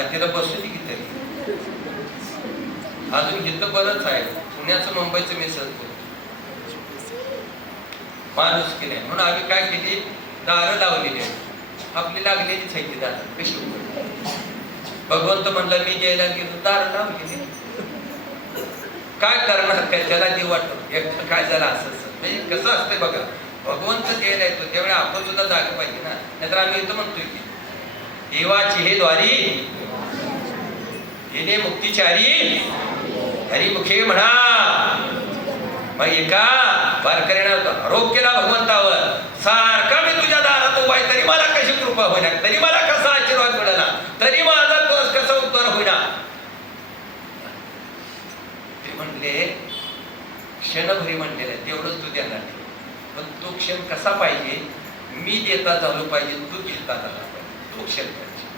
आणि तिला बसू दे की तरी. अजून इथं बरंच आहे, पुण्याचं मुंबईचं मी सांगतो माणूस केले म्हणून आम्ही काय केली, दारं लावलेली आहे. आपली लागलेलीच आहे ती दारं कशी उघड. भगवंत म्हणलं मी गेला गेलो दारं लावलेली. काय करणार काय, त्याला देव वाटत एक काय झालं असं म्हणजे कसं असतंय बघा. भगवंत द्यायला येतो त्यावेळी आपण सुद्धा जागा पाहिजे ना. नाहीतर आम्ही इथं म्हणतोय की देवाची हे द्वारी येणे मुक्तिचारी हरिमुखे म्हणा. मग एका वारकऱ्याने आरोप केला भगवंतावर, सारखा मी तुझ्या दारात उभा आहे तरी मला कशी कृपा होईना, तरी मला कसा आशीर्वाद मिळाला, तरी माझा दोष कसा उत्तर होईना. ते म्हणले क्षणभरी म्हणलेलं आहे तेवढंच तू देणार नाही, पण तो क्षण कसा पाहिजे, मी देता झालो पाहिजे, तू घेता झाला पाहिजे, तो क्षण पाहिजे.